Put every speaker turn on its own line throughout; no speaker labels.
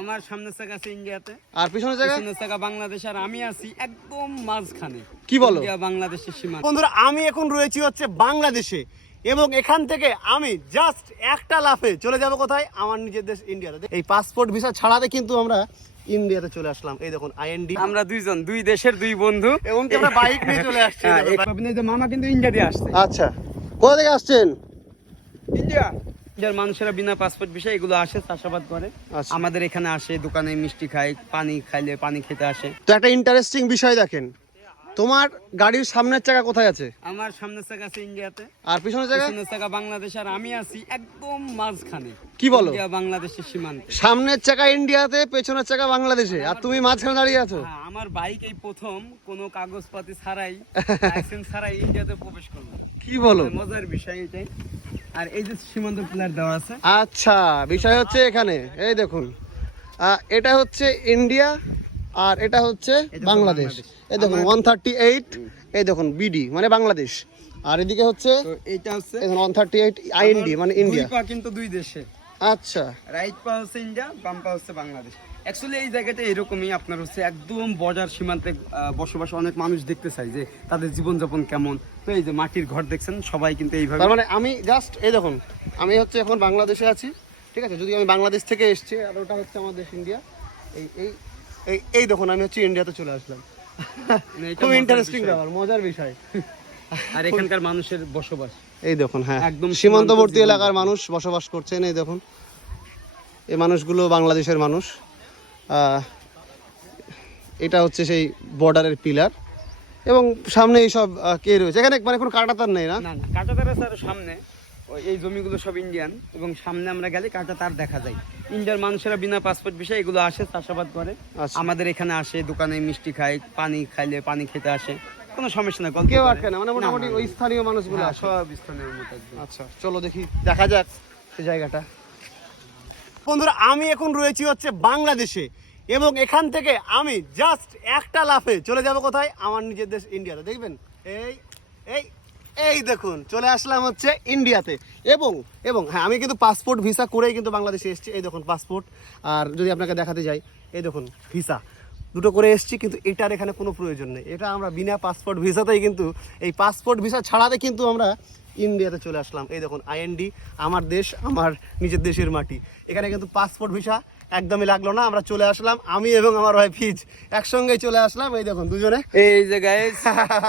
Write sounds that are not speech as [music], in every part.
আমার সামনের চাকা আছে ইন্ডিয়াতে।
আর পিছনের জায়গা?
পিছনের চাকা বাংলাদেশ আর আমি আছি একদম মাঝখানে।
কি বলো?
বাংলাদেশের সীমা
বন্ধুরা আমি এখন রয়েছি হচ্ছে বাংলাদেশে এবং এখান থেকে আমি জাস্ট একটা লাফে চলে যাব কোথায়? আমার নিজের দেশ ইন্ডিয়াতে। এই পাসপোর্ট ভিসা ছাড়াতে কিন্তু আমরা ইন্ডিয়াতে চলে আসলাম। এই দেখুন আইএনডি
আমরা দুইজন দুই দেশের দুই বন্ধু।
এবং আমরা বাইক নিয়ে চলে আসছি?
হ্যাঁ, আপনি যে মামা কিন্তু ইন্ডিয়া দিয়ে আসছে।
আচ্ছা। কোথা থেকে আসছেন?
ইন্ডিয়া। ইন্ডিয়ার মানুষেরা বিনা পাসপোর্ট বিষয় এগুলো আসে চাষাবাদ করে।
আচ্ছা।
আমাদের এখানে আসে দোকানে মিষ্টি খায় পানি খাইলে পানি খেতে আসে।
তো একটা ইন্টারেস্টিং বিষয় দেখেন। তোমার গাড়ির সামনের চাকা কোথায় আছে?
আমার সামনের চাকা আছে ইন্ডিয়াতে।
আর পিছনের জায়গা
পিছনের চাকা বাংলাদেশ আর আমি আছি একদম মাঝখানে।
কি বলো?
ইন্ডিয়া বাংলাদেশের সীমান্ত।
সামনের চাকা ইন্ডিয়াতে পেছনের চাকা বাংলাদেশে। আর তুমি মাঝখানে দাঁড়িয়ে আছো?
হ্যাঁ, আমার বাইক এই প্রথম কোনো কাগজপাতি ছাড়াই [laughs] লাইসেন্স ছাড়াই ইন্ডিয়াতে প্রবেশ করল
কি বলো?
মজার বিষয় এটাই। আর এই যে সীমান্ত পিলার দেওয়া আছে।
আচ্ছা বিষয় হচ্ছে এখানে এই দেখুন। এটা হচ্ছে ইন্ডিয়া আর এটা হচ্ছে বাংলাদেশ।
বাংলাদেশ।
এই দেখুন ওয়ান থার্টি এইট এই দেখুন বিডি মানে বাংলাদেশ। আর এদিকে হচ্ছে
এটা হচ্ছে
ওয়ান থার্টি এইট আইএনডি মানে ইন্ডিয়া
কিন্তু দুই দেশে।
আচ্ছা।
রাইট পা হচ্ছে ইন্ডিয়া বাম পা হচ্ছে বাংলাদেশ অ্যাকচুয়ালি এই জায়গাটা এরকমই আপনার হচ্ছে একদম বর্ডার সীমান্তে বসবাস অনেক মানুষ দেখতে চায় যে তাদের জীবনযাপন কেমন। তো এই যে মাটির ঘর দেখছেন সবাই কিন্তু এইভাবে
তার মানে আমি জাস্ট এই দেখুন আমি হচ্ছে এখন বাংলাদেশে আছি ঠিক আছে? যদি আমি বাংলাদেশ থেকে এসেছি আর ওটা হচ্ছে আমার দেশ ইন্ডিয়া এই এই এই এই দেখুন আমি হচ্ছে ইন্ডিয়াতে চলে আসলাম। [laughs] খুব ইন্টারেস্টিং ব্যাপার মজার বিষয়।
আর এখানকার মানুষের বসবাস।
এই দেখুন হ্যাঁ।
একদম
সীমান্তবর্তী এলাকার মানুষ বসবাস করছেন এই দেখুন। এই মানুষগুলো বাংলাদেশের মানুষ। এটা হচ্ছে সেই বর্ডারের পিলার। এবং সামনে এইসব কে রয়েছে? এখানে মানে কোনো কাটাতার নেই না?
কাঁটাতার আছে সামনে। এই জমিগুলো সব ইন্ডিয়ান এবং সামনে আমরা গেলে কাঁটা তার দেখা যায়। ইন্ডিয়ার মানুষেরা বিনা পাসপোর্ট বিষয় এগুলো আসে চাষাবাদ করে।
আচ্ছা।
আমাদের এখানে আসে দোকানে মিষ্টি খায় পানি খাইলে পানি খেতে আসে। কোনো সমস্যা না গল্প
কেউ। আটকে না মানে মোটামুটি। ওই স্থানীয় মানুষগুলো
হ্যাঁ, সব স্থানীয়
আচ্ছা চলো দেখি দেখা যাক সেই জায়গাটা।
বন্ধুরা আমি এখন রয়েছি হচ্ছে বাংলাদেশে এবং এখান থেকে আমি জাস্ট একটা লাফে চলে যাব কোথায়? আমার নিজের দেশ ইন্ডিয়াতে দেখবেন? এই এই এই দেখুন চলে আসলাম হচ্ছে ইন্ডিয়াতে এবং এবং হ্যাঁ আমি কিন্তু পাসপোর্ট ভিসা করেই কিন্তু বাংলাদেশে এসেছি। এই দেখুন পাসপোর্ট আর যদি আপনাকে দেখাতে যাই এই দেখুন ভিসা দুটো করে এসছি, কিন্তু এটার এখানে কোনো প্রয়োজন নেই। এটা আমরা বিনা পাসপোর্ট ভিসাতেই কিন্তু, এই পাসপোর্ট ভিসা ছাড়াতে কিন্তু আমরা ইন্ডিয়াতে চলে আসলাম। এই দেখুন আইএনডি আমার দেশ, আমার নিজের দেশের মাটি। এখানে কিন্তু পাসপোর্ট ভিসা একদমই লাগল না আমরা চলে আসলাম আমি এবং আমার ভাই ফিজ একসঙ্গেই চলে আসলাম। এই দেখুন দুজনে।
এই যে guys,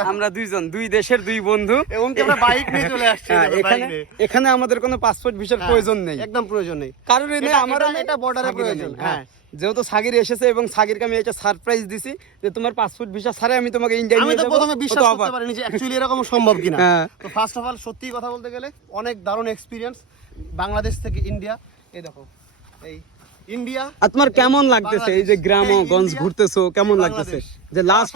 আমরা দুইজন দুই দেশের দুই বন্ধু।
এবং আমরা বাইক নিয়ে চলে আসছি
হ্যাঁ, এখানে এখানে আমাদের কোনো পাসপোর্ট ভিসার
হ্যাঁ,
প্রয়োজন নেই।
একদম প্রয়োজন নেই।
কারণ আমার
এটা- এর প্রয়োজন, হ্যাঁ।
যেহেতু সাগির এসেছে এবং সাগিরকে আমি এটা সারপ্রাইজ দিছি যে তোমার পাসপোর্ট ভিসা ছাড়াই আমি তোমাকে ইন্ডিয়া
আমি
নিয়ে
তো প্রথমে বিশ্বাস করতে পারিনি যে অ্যাকচুয়ালি এরকম সম্ভব কিনা।
হ্যাঁ।
তো ফার্স্ট অফ অল সত্যি কথা বলতে গেলে অনেক দারুণ এক্সপিরিয়েন্স বাংলাদেশ থেকে ইন্ডিয়া এই দেখো এই
আর তোমার কেমন লাগতেছে? এই যে গ্রাম গঞ্জ ঘুরতেছো কেমন লাগতেছে? যে লাস্ট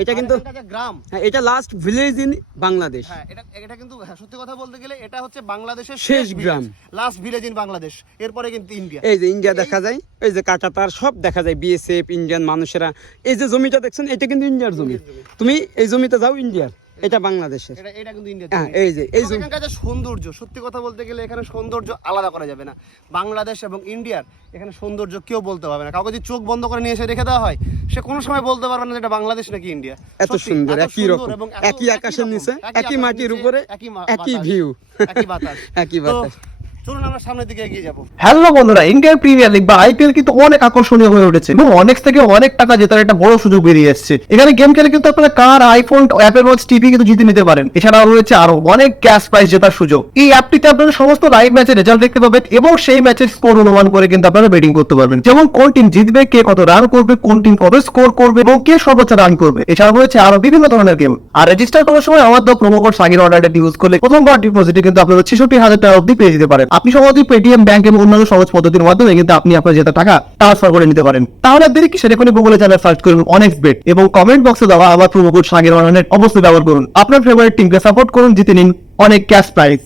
এটা কিন্তু
গ্রাম।
হ্যাঁ, এটা লাস্ট ভিলেজ ইন বাংলাদেশ
হ্যাঁ এটা এটা কিন্তু হ্যাঁ, সত্যি কথা বলতে গেলে এটা হচ্ছে বাংলাদেশের
শেষ গ্রাম।
লাস্ট ভিলেজ ইন বাংলাদেশ এরপরে কিন্তু ইন্ডিয়া।
এই যে ইন্ডিয়া দেখা যায় এই যে কাটাতার সব দেখা যায় বিএসএফ ইন্ডিয়ান মানুষেরা। এই যে জমিটা দেখছেন এটা কিন্তু ইন্ডিয়ার জমি। তুমি এই জমিতে যাও ইন্ডিয়ার। এটা বাংলাদেশের।
এটা এটা কিন্তু ইন্ডিয়া
হ্যাঁ, এই যে, এই
এখানকার সৌন্দর্য সত্যি কথা বলতে গেলে এখানে সৌন্দর্য আলাদা করা যাবে না। বাংলাদেশ এবং ইন্ডিয়ার এখানে সৌন্দর্য কেউ বলতে পারবে না। কাউকে যদি চোখ বন্ধ করে নিয়ে এসে রেখে দেওয়া হয় সে কোনো সময় বলতে পারবে না যে এটা বাংলাদেশ নাকি ইন্ডিয়া।
এত সুন্দর একই রকম একই আকাশের নিচে একই মাটির উপরে
একই
ভিউ
একই বাতাস
একই বাতাস। [laughs]
হ্যালো বন্ধুরা ইন্ডিয়ান প্রিমিয়ার লিগ বা আইপিএল কিন্তু অনেক আকর্ষণীয় হয়ে উঠেছে এবং অনেক থেকে অনেক টাকা জেতার একটা বড় সুযোগ বেরিয়ে এখানে গেম খেলে কিন্তু আপনারা car iPhone Apple watch TV কিন্তু জিতে নিতে পারেন। এছাড়াও রয়েছে আরও অনেক ক্যাশ জেতার সুযোগ। এই অ্যাপটিতে আপনারা সমস্ত লাইভ ম্যাচের রেজাল্ট দেখতে পাবেন এবং সেই ম্যাচের স্কোর অনুমান করে কিন্তু আপনারা বেটিং করতে পারবেন। যেমন কোন টিম জিতবে, কে কত রান করবে, কোন টিম কত স্কোর করবে এবং কে সর্বোচ্চ রান করবে। এছাড়াও রয়েছে আরও বিভিন্ন ধরনের গেম আর রেজিস্টার করার সময় আমার তো প্রোমো কোড সাগির অর্ডার ইউজ করলে প্রথমবার ডিপোজিটে কিন্তু আপনারা ছেষট্টি হাজার টাকা অব্দি পেয়ে যেতে পারেন। আপনি সম্ভবত পেটিএম ব্যাংক এবং অন্যান্য সহজ পদ্ধতির মাধ্যমে কিন্তু আপনি আপনার যেটা টাকা ট্রান্সফার করে নিতে পারেন। তাহলে আপনি কি সেটা কোনো গুগলে চ্যানেল সার্চ করুন অনেক বেট এবং কমেন্ট বক্সে দেওয়া আমার প্রোমো কোড সাগের অনলাইনের অবশ্যই ব্যবহার করুন। আপনার ফেভারিট টিমকে সাপোর্ট করুন, জিতে নিন অনেক ক্যাশ প্রাইজ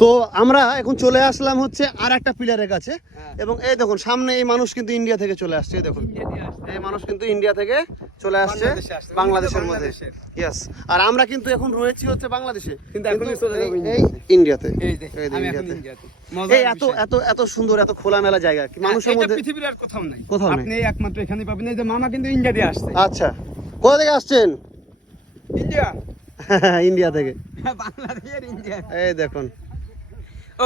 তো আমরা এখন চলে আসলাম হচ্ছে আর একটা পিলারের কাছে।
হ্যাঁ।
এবং এই দেখুন সামনে এই মানুষ কিন্তু ইন্ডিয়া থেকে চলে আসছে এই দেখুন। এই মানুষ কিন্তু ইন্ডিয়া থেকে চলে আসছে বাংলাদেশের মধ্যে। ইয়েস আর আমরা কিন্তু এখন রয়েছি হচ্ছে বাংলাদেশে।
কিন্তু
এই- ইন্ডিয়াতে
এই এখন
ইন্ডিয়াতে। এত। এত এত সুন্দর এত খোলামেলা জায়গা। মানুষের
হ্যাঁ,
মধ্যে
পৃথিবীর আর কোথাও নাই।
কোথাও
আপনি একমাত্র এখানে পাবেন। এই যে মামা কিন্তু ইন্ডিয়া দিয়ে আসছে।
আচ্ছা। কোথা থেকে আসছেন?
ইন্ডিয়া
ইন্ডিয়া [laughs] থেকে। [laughs]
ইন্ডিয়া
এই দেখুন।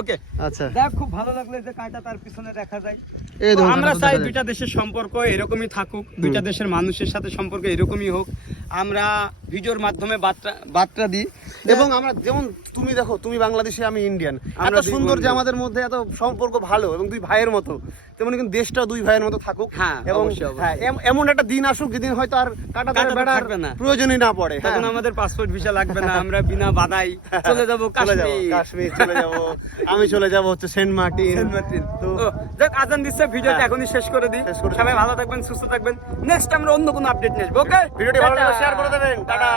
ওকে
আচ্ছা।
দেখ খুব ভালো লাগল যে কাঁটা তার পিছনে দেখা যায়। আমরা চাই দুইটা দেশের সম্পর্ক এরকমই থাকুক দুইটা দেশের মানুষের সাথে সম্পর্ক এরকমই হোক। আমরা ভিডিওর মাধ্যমে বার্তা বার্তা দিই।
এবং আমরা যেমন তুমি দেখো তুমি বাংলাদেশে আমি ইন্ডিয়ান এত সুন্দর যে আমাদের মধ্যে এত সম্পর্ক ভালো এবং দুই ভাইয়ের মতো তেমন কিন্তু দেশটাও দুই ভাইয়ের মতো থাকুক।
হ্যাঁ,
এবং। হ্যাঁ এম- এমন একটা দিন আসুক যেদিন হয়তো আর কাটা
থাকবে না।
প্রয়োজনই না পড়ে।
তখন
হ্যাঁ।
আমাদের পাসপোর্ট ভিসা লাগবে না আমরা বিনা বাধাই চলে যাব কাশ্মীর।
কাশ্মীর চলে যাব। আমি চলে যাব হচ্ছে সেন্ট মার্টিন
সেন্ট মার্টিন।
তো
যাক আজান দিচ্ছে ভিডিওটা
হ্যাঁ।
এখনই শেষ করে দিই। সবাই ভালো থাকবেন সুস্থ থাকবেন। নেক্সট আমরা অন্য কোনো আপডেট নিয়ে আসব ওকে
ভিডিওটি ভালো শেয়ার করে দেবেন। টাটা।